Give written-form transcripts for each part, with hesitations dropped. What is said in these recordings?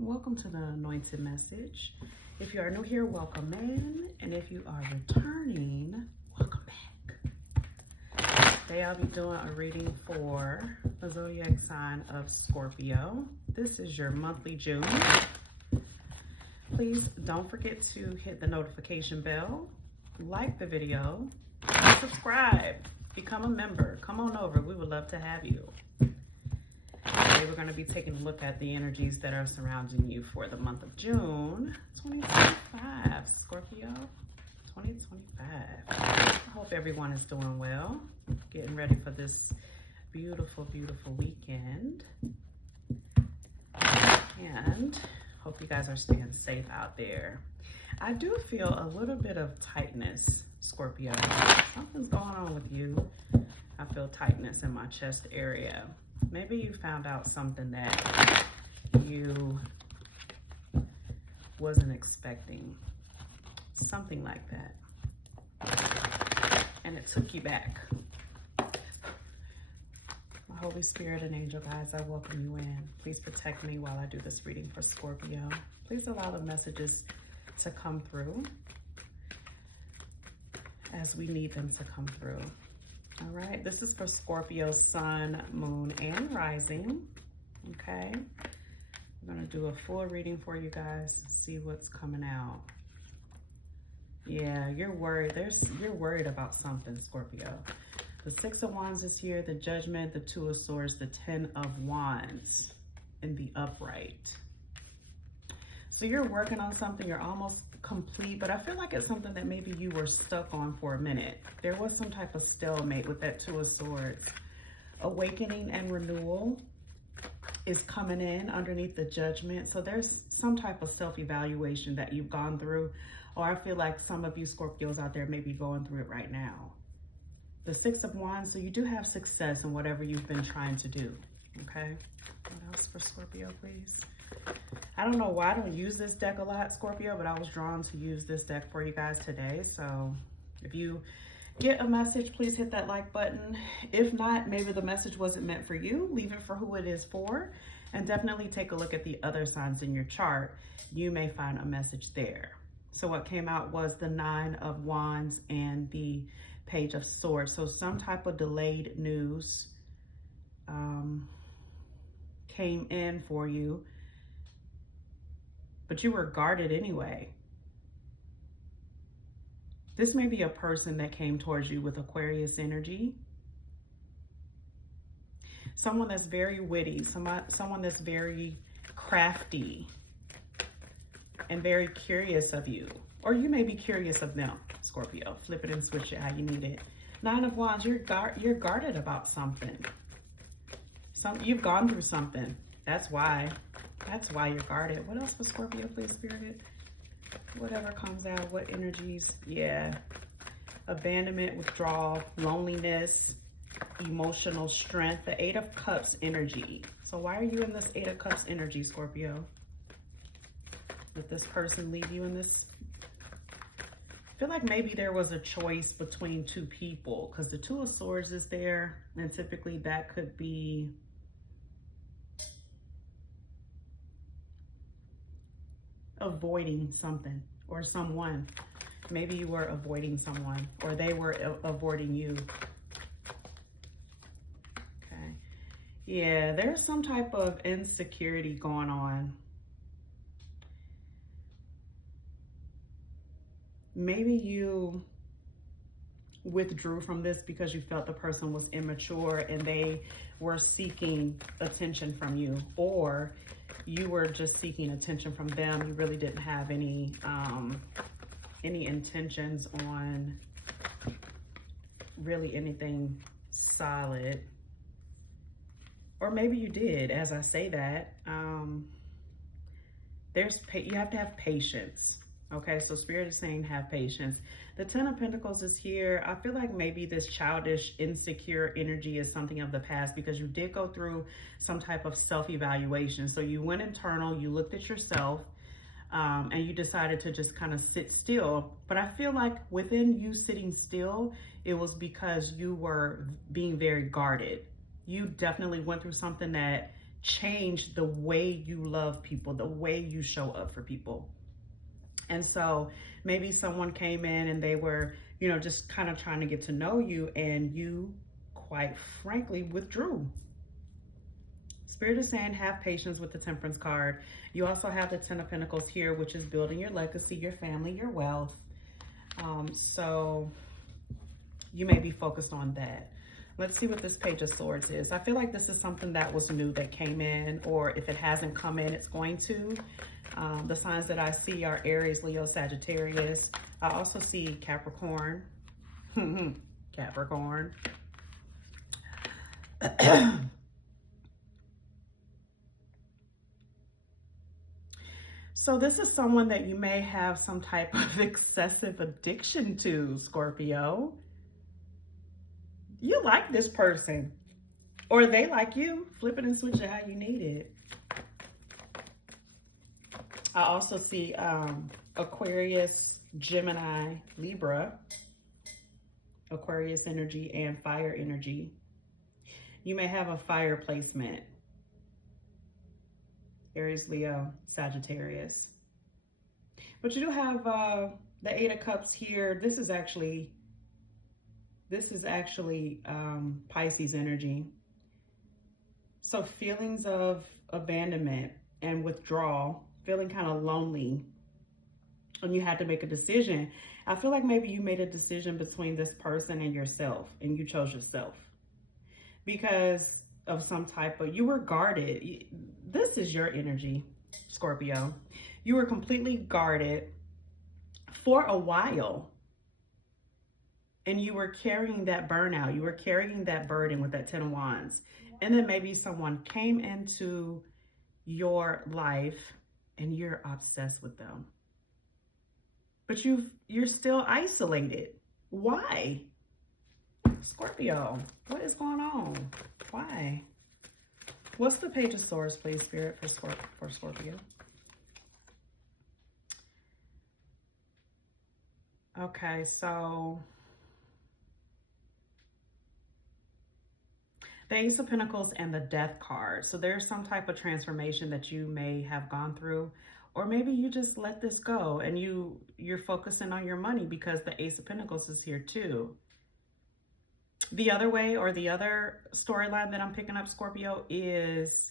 Welcome to the Anointed Message. If you are new here, welcome in. And if you are returning, welcome back. Today I'll be doing a reading for the zodiac sign of Scorpio. This is your monthly June. Please don't forget to hit the notification bell, like the video, subscribe, become a member. Come on over. We would love to have you. Today we're going to be taking a look at the energies that are surrounding you for the month of June 2025. Scorpio 2025. I hope everyone is doing well. Getting ready for this beautiful, beautiful weekend. And hope you guys are staying safe out there. I do feel a little bit of tightness, Scorpio. Something's going on with you. I feel tightness in my chest area. Maybe you found out something that you wasn't expecting. Something like that. And it took you back. My Holy Spirit and angel guides, I welcome you in. Please protect me while I do this reading for Scorpio. Please allow the messages to come through as we need them to come through. All right, this is for Scorpio, sun, moon, and rising. Okay, I'm gonna do a full reading for you guys, see what's coming out. Yeah, you're worried. You're worried about something, Scorpio. The Six of Wands is here, the Judgment, the Two of Swords, the Ten of Wands in the upright. So you're working on something, you're almost complete, but I feel like it's something that maybe you were stuck on for a minute. There was some type of stalemate with that Two of Swords. Awakening and renewal is coming in underneath the Judgment. So there's some type of self-evaluation that you've gone through, or I feel like some of you Scorpios out there may be going through it right now. The Six of Wands, so you do have success in whatever you've been trying to do, okay? What else for Scorpio, please? I don't know why I don't use this deck a lot, Scorpio, but I was drawn to use this deck for you guys today. So if you get a message, please hit that like button. If not, maybe the message wasn't meant for you. Leave it for who it is for. And definitely take a look at the other signs in your chart. You may find a message there. So what came out was the Nine of Wands and the Page of Swords. So some type of delayed news came in for you, but you were guarded anyway. This may be a person that came towards you with Aquarius energy. Someone that's very witty, someone that's very crafty and very curious of you. Or you may be curious of them, Scorpio. Flip it and switch it how you need it. Nine of Wands, you're guarded about something. You've gone through something. That's why you're guarded. What else for Scorpio, please, Spirit? Whatever comes out, what energies? Yeah. Abandonment, withdrawal, loneliness, emotional strength, the Eight of Cups energy. So why are you in this Eight of Cups energy, Scorpio? Did this person leave you in this? I feel like maybe there was a choice between two people, because the Two of Swords is there, and typically that could be avoiding something or someone. Maybe you were avoiding someone, or they were avoiding you. Okay. Yeah, there's some type of insecurity going on. Maybe you withdrew from this because you felt the person was immature and they were seeking attention from you, or you were just seeking attention from them. You really didn't have any intentions on really anything solid. Or maybe you did. As I say that, you have to have patience. Okay, so Spirit is saying have patience. The Ten of Pentacles is here. I feel like maybe this childish, insecure energy is something of the past, because you did go through some type of self-evaluation. So you went internal, you looked at yourself, and you decided to just kind of sit still. But I feel like within you sitting still, it was because you were being very guarded. You definitely went through something that change the way you love people, the way you show up for people. And so maybe someone came in and they were, you know, just kind of trying to get to know you, and you quite frankly withdrew. Spirit is saying have patience with the Temperance card. You also have the Ten of Pentacles here, which is building your legacy, your family, your wealth. So you may be focused on that. Let's see what this Page of Swords is. I feel like this is something that was new that came in, or if it hasn't come in, it's going to. The signs that I see are Aries, Leo, Sagittarius. I also see Capricorn. Capricorn. So this is someone that you may have some type of excessive addiction to, Scorpio. You like this person, or they like you. Flip it and switch it how you need it. I also see Aquarius, Gemini, Libra, Aquarius energy and fire energy. You may have a fire placement. Aries, Leo, Sagittarius. But you do have the Eight of Cups here. This is actually Pisces energy. So feelings of abandonment and withdrawal, feeling kind of lonely, and you had to make a decision. I feel like maybe you made a decision between this person and yourself, and you chose yourself because of some type of, you were guarded. This is your energy, Scorpio. You were completely guarded for a while, and you were carrying that burnout. You were carrying that burden with that Ten of Wands. And then maybe someone came into your life and you're obsessed with them. But you're still isolated. Why? Scorpio, what is going on? Why? What's the Page of Swords, please, Spirit, for Scorpio? Okay, so the Ace of Pentacles and the Death card. So there's some type of transformation that you may have gone through, or maybe you just let this go and you're focusing on your money because the Ace of Pentacles is here too. The other way, or the other storyline that I'm picking up, Scorpio, is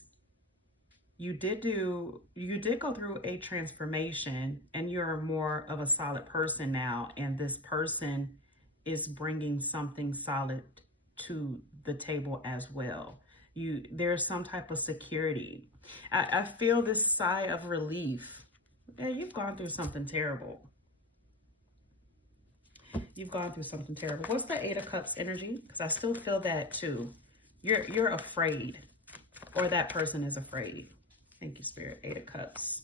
you did go through a transformation and you're more of a solid person now, and this person is bringing something solid to the table as well. There's some type of security. I feel this sigh of relief. Yeah, you've gone through something terrible. You've gone through something terrible. What's the Eight of Cups energy? Because I still feel that too. You're afraid, or that person is afraid. Thank you, Spirit. Eight of Cups.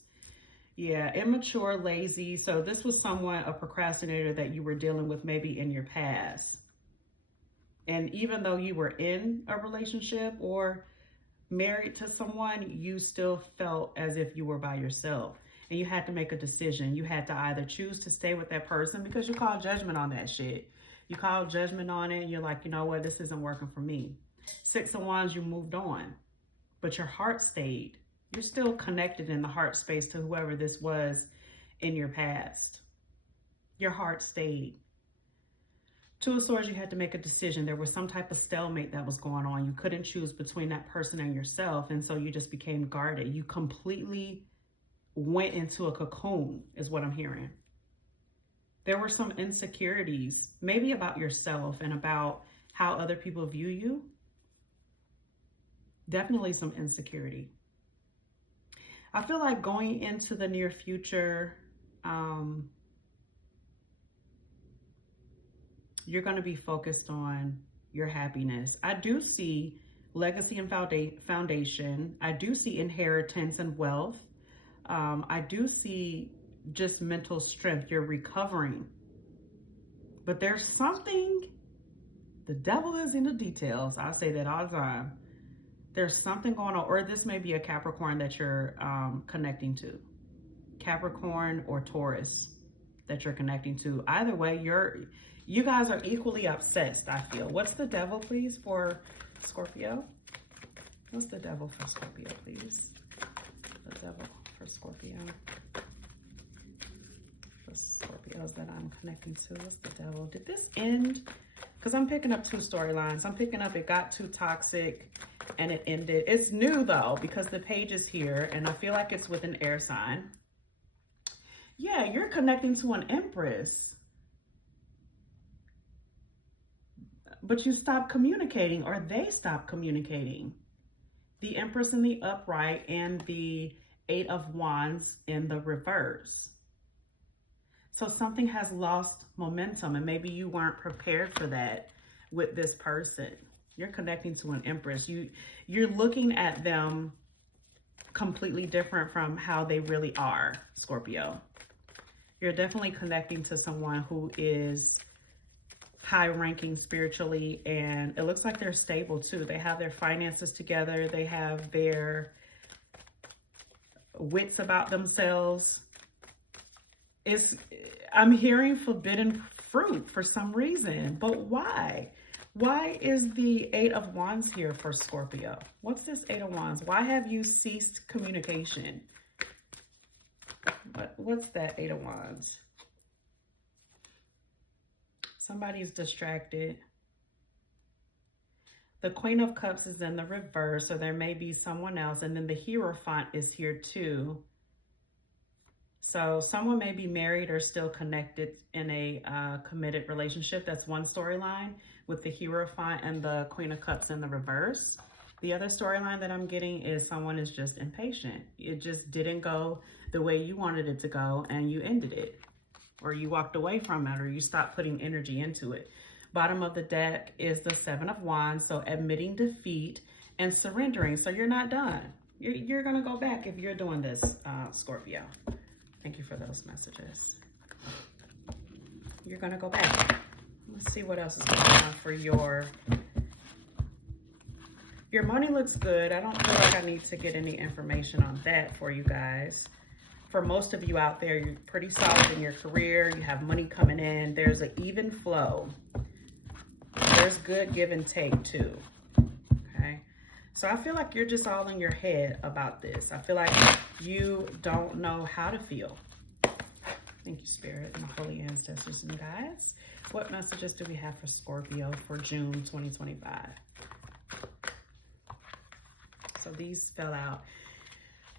Yeah, immature, lazy. So this was someone, a procrastinator that you were dealing with maybe in your past. And even though you were in a relationship or married to someone, you still felt as if you were by yourself. And you had to make a decision. You had to either choose to stay with that person because you called judgment on that shit. You called judgment on it and you're like, you know what, this isn't working for me. Six of Wands, you moved on. But your heart stayed. You're still connected in the heart space to whoever this was in your past. Your heart stayed. Two of Swords, you had to make a decision. There was some type of stalemate that was going on. You couldn't choose between that person and yourself. And so you just became guarded. You completely went into a cocoon, is what I'm hearing. There were some insecurities, maybe about yourself and about how other people view you. Definitely some insecurity. I feel like going into the near future, you're going to be focused on your happiness. I do see legacy and foundation. I do see inheritance and wealth. I do see just mental strength. You're recovering. But there's something, the devil is in the details. I say that all the time. There's something going on, or this may be a Capricorn that you're connecting to. Capricorn or Taurus that you're connecting to. Either way, you guys are equally obsessed, I feel. What's the devil, please, for Scorpio? What's the devil for Scorpio, please? The devil for Scorpio. The Scorpios that I'm connecting to. What's the devil? Did this end? Because I'm picking up two storylines. I'm picking up it got too toxic and it ended. It's new though, because the page is here and I feel like it's with an air sign. Yeah, you're connecting to an Empress. But you stop communicating, or they stop communicating. The Empress in the upright and the Eight of Wands in the reverse. So something has lost momentum, and maybe you weren't prepared for that with this person. You're connecting to an Empress. You're looking at them completely different from how they really are, Scorpio. You're definitely connecting to someone who is high ranking spiritually, and it looks like they're stable too. They have their finances together. They have their wits about themselves. I'm hearing forbidden fruit for some reason, but why? Why is the Eight of Wands here for Scorpio? What's this Eight of Wands? Why have you ceased communication? What's that Eight of Wands? Somebody's distracted. The Queen of Cups is in the reverse, so there may be someone else. And then the Hierophant is here too. So someone may be married or still connected in a committed relationship. That's one storyline with the Hierophant and the Queen of Cups in the reverse. The other storyline that I'm getting is someone is just impatient. It just didn't go the way you wanted it to go and you ended it. Or you walked away from it, or you stopped putting energy into it. Bottom of the deck is the Seven of Wands, so admitting defeat and surrendering. So you're not done. You're going to go back if you're doing this, Scorpio. Thank you for those messages. You're going to go back. Let's see what else is going on for your money looks good. I don't feel like I need to get any information on that for you guys. For most of you out there, you're pretty solid in your career. You have money coming in. There's an even flow. There's good give and take too. Okay. So I feel like you're just all in your head about this. I feel like you don't know how to feel. Thank you, Spirit and holy ancestors and guides. What messages do we have for Scorpio for June 2025? So these fell out.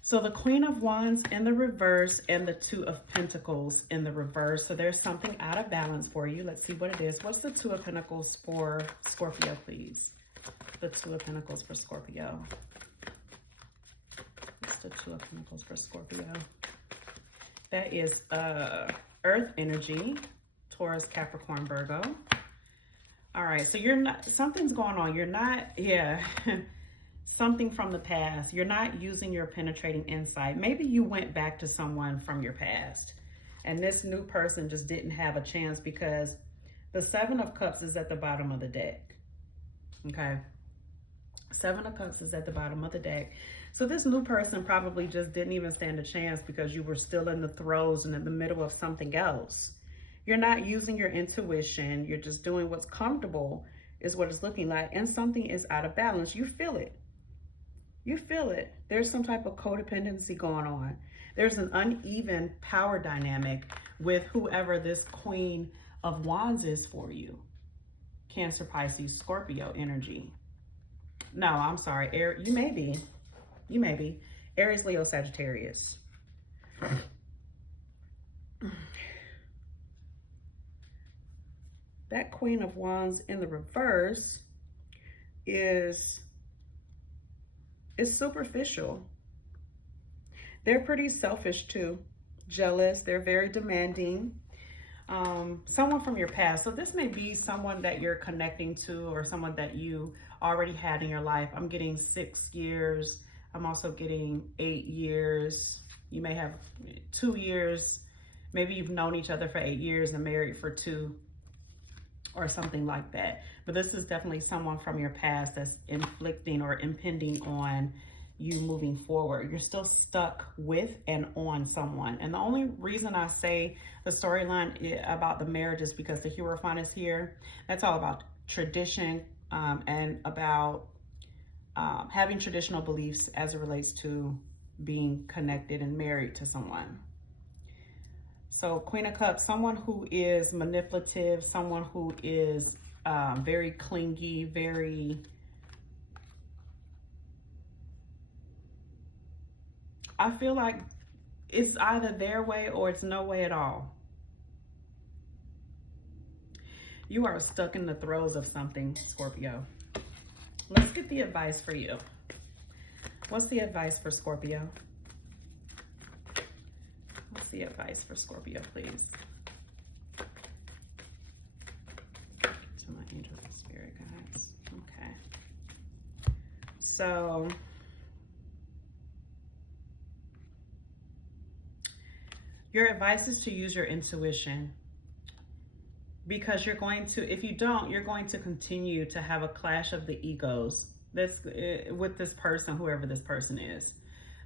So the Queen of Wands in the reverse and the Two of Pentacles in the reverse. So there's something out of balance for you. Let's see what it is. What's the Two of Pentacles for Scorpio, please? The Two of Pentacles for Scorpio. What's the Two of Pentacles for Scorpio? That is Earth energy, Taurus, Capricorn, Virgo. All right, so you're not, something's going on. You're not, yeah. Something from the past. You're not using your penetrating insight. Maybe you went back to someone from your past and this new person just didn't have a chance because the Seven of Cups is at the bottom of the deck. Okay. Seven of Cups is at the bottom of the deck. So this new person probably just didn't even stand a chance because you were still in the throes and in the middle of something else. You're not using your intuition. You're just doing what's comfortable is what it's looking like. And something is out of balance. You feel it. You feel it. There's some type of codependency going on. There's an uneven power dynamic with whoever this Queen of Wands is for you. Cancer, Pisces, Scorpio energy. No, I'm sorry. You may be. You may be. Aries, Leo, Sagittarius. That Queen of Wands in the reverse is superficial. They're pretty selfish too, jealous. They're very demanding. Someone from your past. So this may be someone that you're connecting to or someone that you already had in your life. I'm getting 6 years. I'm also getting 8 years. You may have 2 years. Maybe you've known each other for 8 years and married for 2 or something like that. But this is definitely someone from your past that's inflicting or impending on you moving forward. You're still stuck with and on someone. And the only reason I say the storyline about the marriage is because the Hierophant is here. That's all about tradition and about having traditional beliefs as it relates to being connected and married to someone. So Queen of Cups, someone who is manipulative, someone who is very clingy, very, I feel like it's either their way or it's no way at all. You are stuck in the throes of something, Scorpio. Let's get the advice for you. What's the advice for Scorpio? What's the advice for Scorpio, please? To my angel and spirit guides. Okay. So, your advice is to use your intuition, because you're going to, if you don't, you're going to continue to have a clash of the egos with this person, whoever this person is.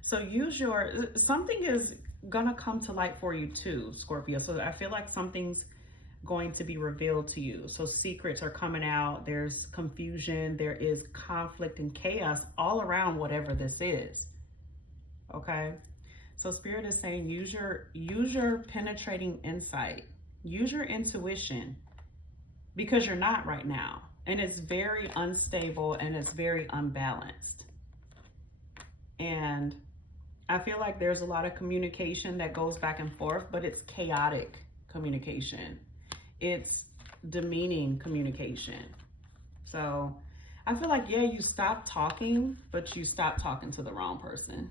So use your, something is gonna come to light for you too, Scorpio. So I feel like something's going to be revealed to you. So secrets are coming out. There's confusion. There is conflict and chaos all around whatever this is. Okay. So Spirit is saying, use your penetrating insight. Use your intuition, because you're not right now. And it's very unstable and it's very unbalanced. And I feel like there's a lot of communication that goes back and forth, but it's chaotic communication. It's demeaning communication. So I feel like, yeah, you stopped talking, but you stopped talking to the wrong person.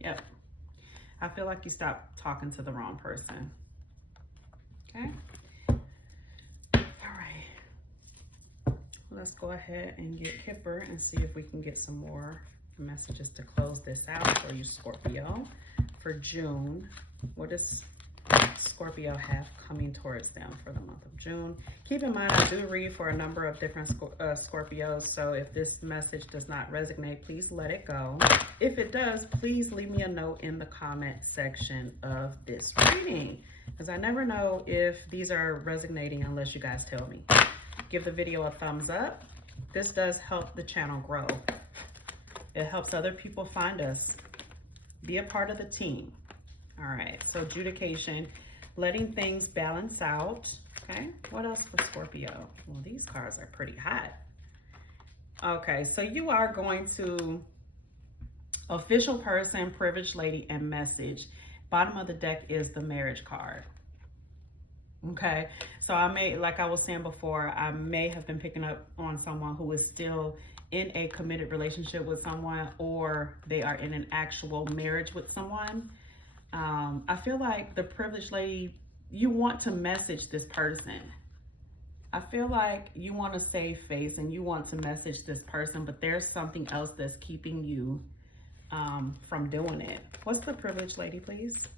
Yep. I feel like you stopped talking to the wrong person. Okay. All right. Let's go ahead and get Kipper and see if we can get some more messages to close this out for you, Scorpio. For June, what does Scorpio have coming towards them for the month of June? Keep in mind, I do read for a number of different Scorpios, so if this message does not resonate, please let it go. If it does, please leave me a note in the comment section of this reading, because I never know if these are resonating unless you guys tell me. Give the video a thumbs up. This does help the channel grow. It helps other people find us. Be a part of the team. All right, so adjudication, letting things balance out. Okay, what else for Scorpio? Well, these cards are pretty hot. Okay, so you are going to official person, privileged lady, and message. Bottom of the deck is the marriage card. Okay, so I may, like I was saying before, I may have been picking up on someone who is still in a committed relationship with someone, or they are in an actual marriage with someone. I feel like the privileged lady, you want to message this person. I feel like you want to save face and you want to message this person, but there's something else that's keeping you from doing it. What's the privileged lady, please?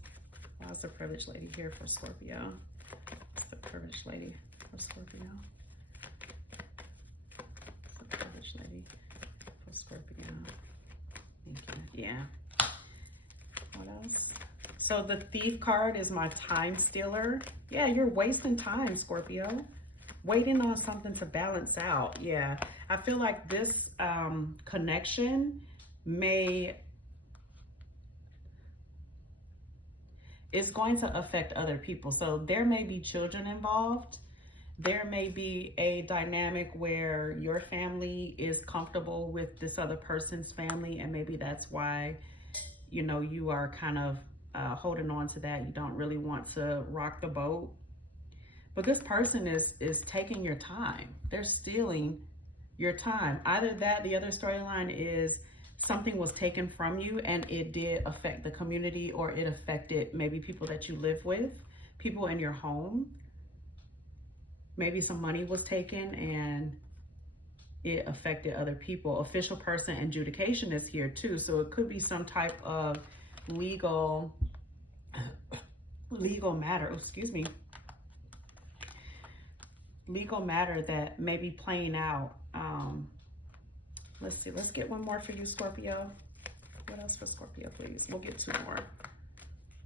What's the privileged lady here for Scorpio? What's the privileged lady for Scorpio? What's the privileged lady for Scorpio? Thank you. Yeah. What else? So the thief card is my time stealer. Yeah, you're wasting time, Scorpio. Waiting on something to balance out. Yeah, I feel like this connection is going to affect other people. So there may be children involved. There may be a dynamic where your family is comfortable with this other person's family, and maybe that's why, you know, you are kind of holding on to that. You don't really want to rock the boat. But this person is taking your time. They're stealing your time. Either that, the other storyline is something was taken from you and it did affect the community, or it affected maybe people that you live with, people in your home. Maybe some money was taken and it affected other people. Official person and adjudication is here too. So it could be some type of legal matter, excuse me, legal matter that may be playing out. Let's see, let's get one more for you, Scorpio. What else for Scorpio, please? We'll get two more.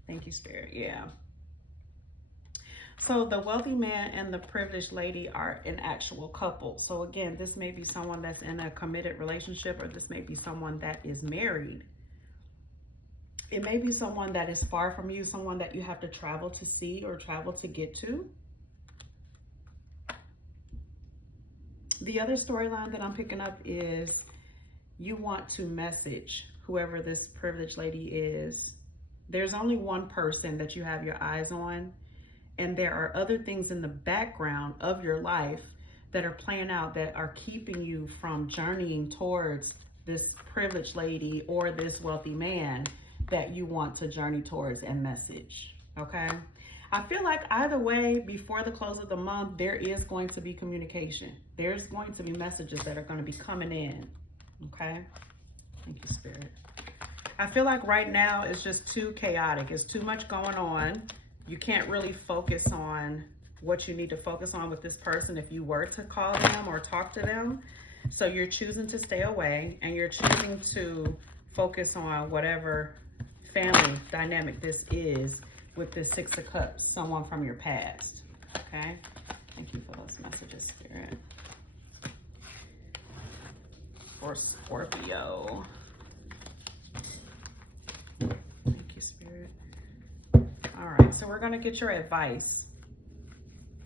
Thank you, Spirit. Yeah. So the wealthy man and the privileged lady are an actual couple. So again, this may be someone that's in a committed relationship, or this may be someone that is married. It may be someone that is far from you, someone that you have to travel to see or travel to get to. The other storyline that I'm picking up is you want to message whoever this privileged lady is. There's only one person that you have your eyes on, and there are other things in the background of your life that are playing out that are keeping you from journeying towards this privileged lady or this wealthy man that you want to journey towards and message, okay? I feel like either way, before the close of the month, there is going to be communication. There's going to be messages that are going to be coming in, okay? Thank you, Spirit. I feel like right now it's just too chaotic. It's too much going on. You can't really focus on what you need to focus on with this person if you were to call them or talk to them. So you're choosing to stay away, and you're choosing to focus on whatever family dynamic this is with this Six of Cups, someone from your past, okay? Thank you for those messages, Spirit. For Scorpio. Thank you, Spirit. All right, so we're gonna get your advice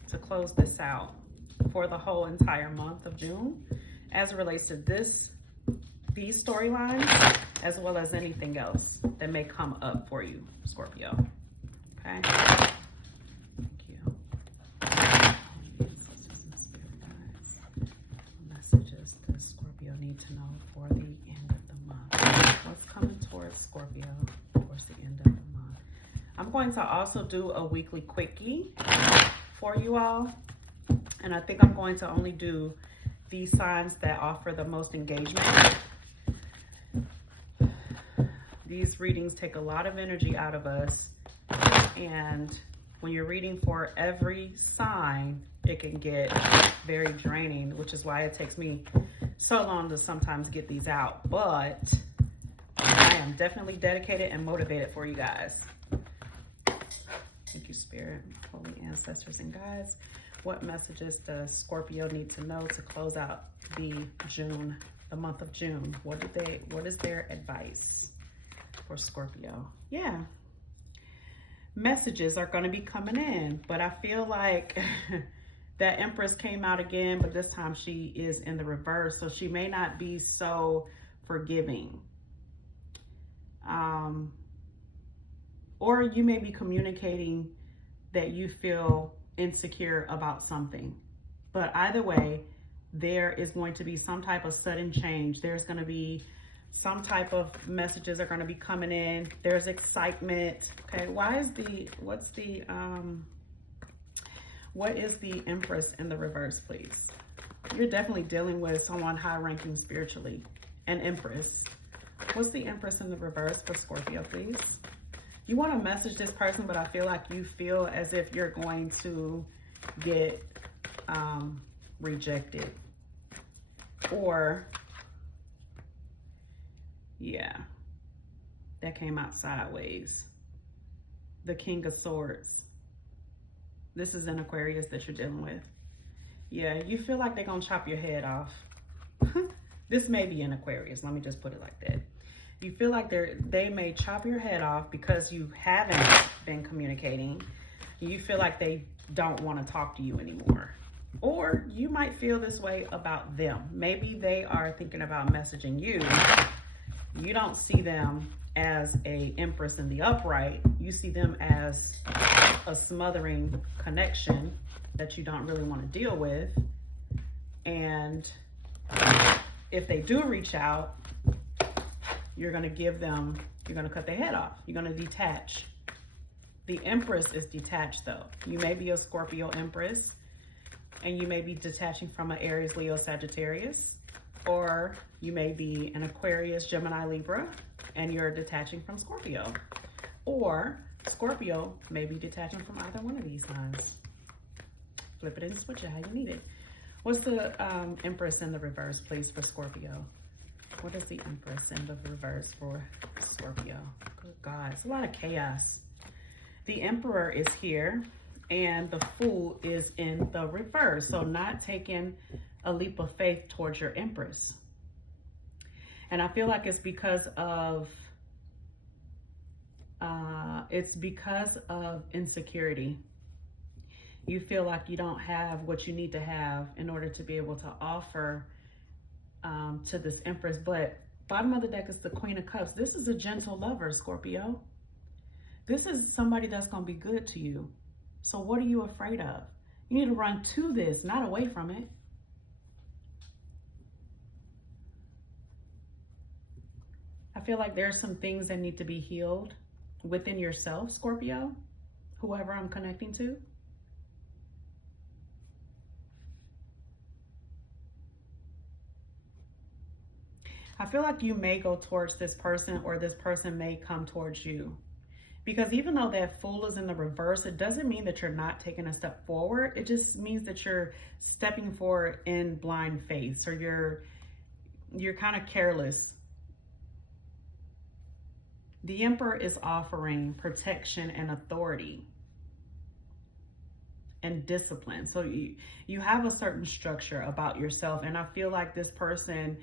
to close this out for the whole entire month of June as it relates to these storylines, as well as anything else that may come up for you, Scorpio. Okay? Thank you. Messages that Scorpio need to know for the end of the month. What's coming towards Scorpio towards the end of the month? I'm going to also do a weekly quickie for you all. And I think I'm going to only do these signs that offer the most engagement. These readings take a lot of energy out of us. And when you're reading for every sign, it can get very draining, which is why it takes me so long to sometimes get these out. But I am definitely dedicated and motivated for you guys. Thank you, Spirit, holy ancestors and guides. What messages does Scorpio need to know to close out the month of June? What is their advice for Scorpio? Yeah. Messages are going to be coming in, but I feel like that Empress came out again, but this time she is in the reverse, so she may not be so forgiving. Or you may be communicating that you feel insecure about something, but either way, there is going to be some type of sudden change. There's going to be some type of messages are going to be coming in. There's excitement. Okay, what is the Empress in the reverse, please? You're definitely dealing with someone high ranking spiritually. An Empress. What's the Empress in the reverse for Scorpio, please? You want to message this person, but I feel like you feel as if you're going to get rejected. Or yeah, that came out sideways. The King of Swords. This is an Aquarius that you're dealing with. Yeah, you feel like they're going to chop your head off. This may be an Aquarius. Let me just put it like that. You feel like they may chop your head off because you haven't been communicating. You feel like they don't want to talk to you anymore. Or you might feel this way about them. Maybe they are thinking about messaging you. You don't see them as a Empress in the upright. You see them as a smothering connection that you don't really want to deal with. And if they do reach out, you're going to cut their head off. You're going to detach. The Empress is detached though. You may be a Scorpio Empress, and you may be detaching from an Aries, Leo, Sagittarius. Or you may be an Aquarius, Gemini, Libra, and you're detaching from Scorpio. Or Scorpio may be detaching from either one of these signs. Flip it and switch it how you need it. What's the Empress in the reverse, please, for Scorpio? What is the Empress in the reverse for Scorpio? Good God, it's a lot of chaos. The Emperor is here, and the Fool is in the reverse. So not taking a leap of faith towards your Empress. And I feel like it's because of insecurity. You feel like you don't have what you need to have in order to be able to offer to this Empress. But bottom of the deck is the Queen of Cups. This is a gentle lover, Scorpio. This is somebody that's going to be good to you. So what are you afraid of? You need to run to this, not away from it. I feel like there's some things that need to be healed within yourself, Scorpio, whoever I'm connecting to. I feel like you may go towards this person, or this person may come towards you. Because even though that Fool is in the reverse, it doesn't mean that you're not taking a step forward. It just means that you're stepping forward in blind faith, or you're kind of careless. The Emperor is offering protection and authority and discipline. So you have a certain structure about yourself, and I feel like this person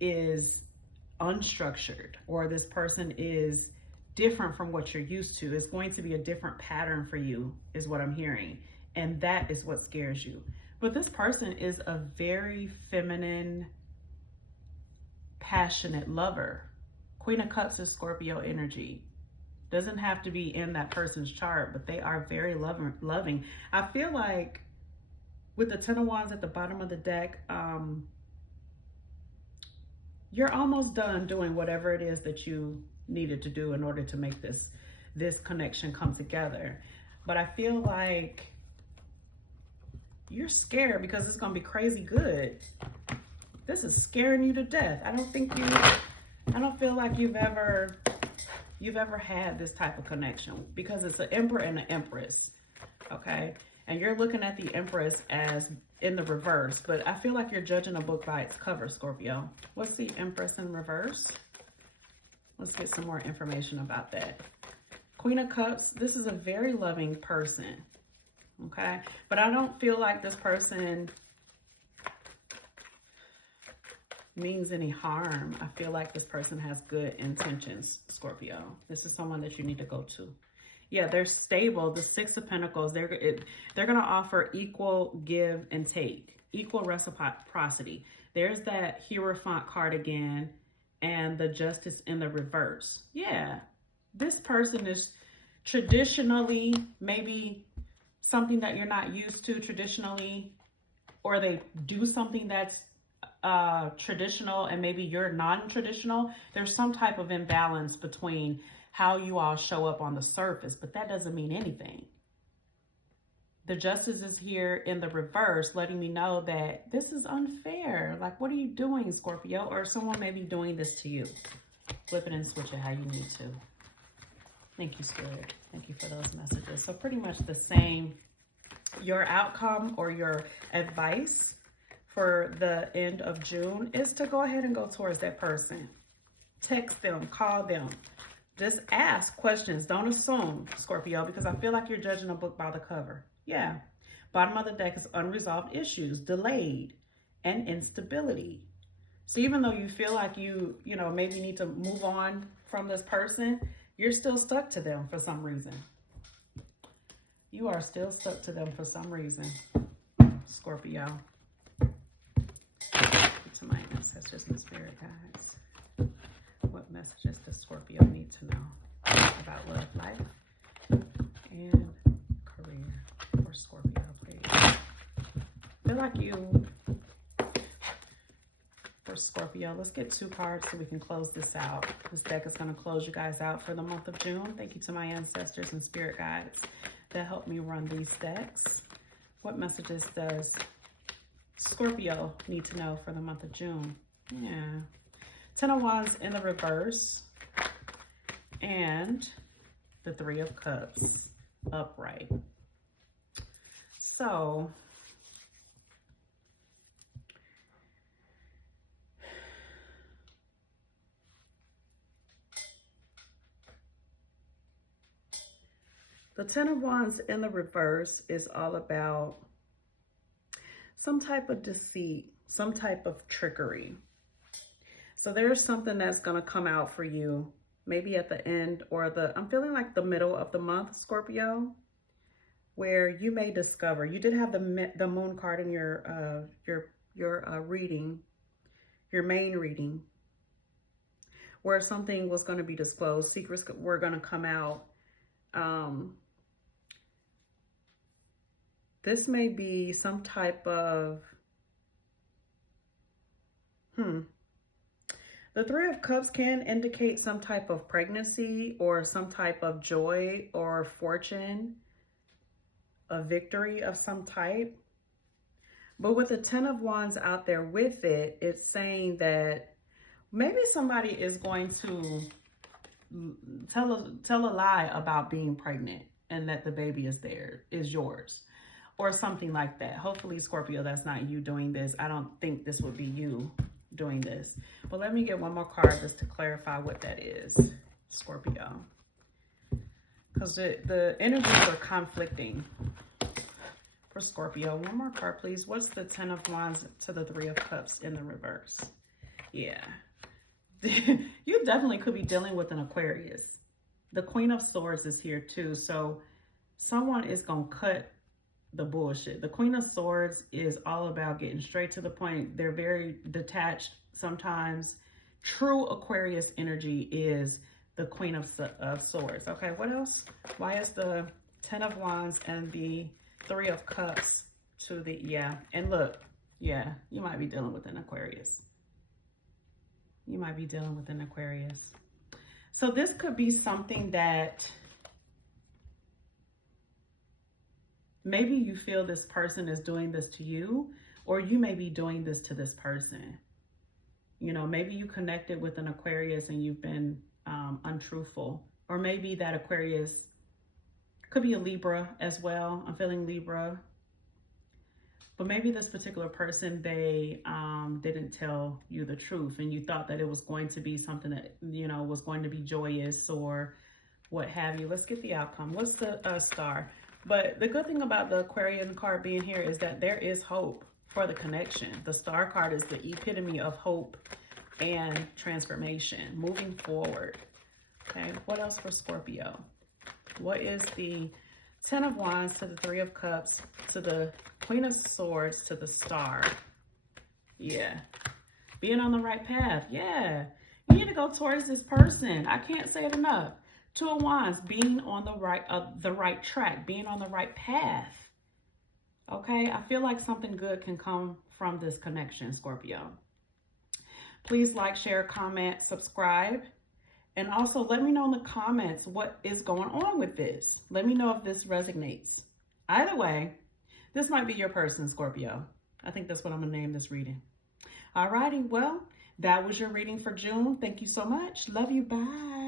is unstructured, or this person is different from what you're used to. It's going to be a different pattern for you, is what I'm hearing. And that is what scares you. But this person is a very feminine, passionate lover. Queen of Cups is Scorpio energy. Doesn't have to be in that person's chart, but they are very loving. I feel like with the Ten of Wands at the bottom of the deck, you're almost done doing whatever it is that you needed to do in order to make this connection come together. But I feel like you're scared because it's going to be crazy good. This is scaring you to death. I don't feel like you've ever had this type of connection, because it's an Emperor and an Empress. Okay? And you're looking at the Empress as in the reverse, but I feel like you're judging a book by its cover, Scorpio. What's the Empress in reverse? Let's get some more information about that. Queen of Cups, this is a very loving person, okay? But I don't feel like this person means any harm. I feel like this person has good intentions, Scorpio. This is someone that you need to go to. Yeah, they're stable. The Six of Pentacles, they're going to offer equal give and take, equal reciprocity. There's that Hierophant card again, and the Justice in the reverse. Yeah, this person is traditionally maybe something that you're not used to traditionally, or they do something that's traditional and maybe you're non-traditional. There's some type of imbalance between how you all show up on the surface, but that doesn't mean anything. The Justice is here in the reverse, letting me know that this is unfair. Like, what are you doing, Scorpio? Or someone may be doing this to you. Flip it and switch it how you need to. Thank you, Spirit. Thank you for those messages. So pretty much the same. Your outcome or your advice for the end of June is to go ahead and go towards that person. Text them, call them. Just ask questions. Don't assume, Scorpio, because I feel like you're judging a book by the cover. Yeah. Bottom of the deck is unresolved issues, delayed, and instability. So even though you feel like you maybe need to move on from this person, you're still stuck to them for some reason. You are still stuck to them for some reason, Scorpio. To my ancestors and spirit guides, what messages does Scorpio need to know about love, life, and career for Scorpio, please? I feel like you, for Scorpio, let's get 2 cards so we can close this out. This deck is going to close you guys out for the month of June. Thank you to my ancestors and spirit guides that helped me run these decks. What messages does Scorpio need to know for the month of June? Yeah. 10 of Wands in the reverse. And the 3 of Cups upright. So, The Ten of Wands in the reverse is all about some type of deceit, some type of trickery. So there's something that's going to come out for you, maybe at the end or I'm feeling like the middle of the month, Scorpio, where you may discover, you did have the moon card in your reading, your main reading, where something was going to be disclosed, secrets were going to come out. This may be some type of, The Three of Cups can indicate some type of pregnancy or some type of joy or fortune, a victory of some type. But with the Ten of Wands out there with it, it's saying that maybe somebody is going to tell a lie about being pregnant and that the baby is yours, or something like that. Hopefully, Scorpio, that's not you doing this. I don't think this would be you doing this. But let me get one more card just to clarify what that is, Scorpio. Because the energies are conflicting for Scorpio. One more card, please. What's the Ten of Wands to the Three of Cups in the reverse? Yeah. You definitely could be dealing with an Aquarius. The Queen of Swords is here too. So someone is going to cut the bullshit. The Queen of Swords is all about getting straight to the point. They're very detached sometimes. True Aquarius energy is the Queen of Swords. Okay, what else? Why is the Ten of Wands and the Three of Cups to the, and look, you might be dealing with an Aquarius. You might be dealing with an Aquarius. So this could be something that maybe you feel this person is doing this to you, or you may be doing this to this person. You know, maybe you connected with an Aquarius and you've been untruthful, or maybe that Aquarius could be a Libra as well. I'm feeling Libra. But maybe this particular person, they didn't tell you the truth, and you thought that it was going to be something that, you know, was going to be joyous or what have you. Let's get the outcome. What's the Star? But the good thing about the Aquarian card being here is that there is hope for the connection. The Star card is the epitome of hope and transformation, moving forward. Okay, what else for Scorpio? What is the Ten of Wands to the Three of Cups to the Queen of Swords to the Star? Yeah, being on the right path. Yeah, you need to go towards this person. I can't say it enough. Two of Wands, being on the right track, being on the right path. Okay, I feel like something good can come from this connection, Scorpio. Please like, share, comment, subscribe. And also let me know in the comments what is going on with this. Let me know if this resonates. Either way, this might be your person, Scorpio. I think that's what I'm going to name this reading. Alrighty, well, that was your reading for June. Thank you so much. Love you. Bye.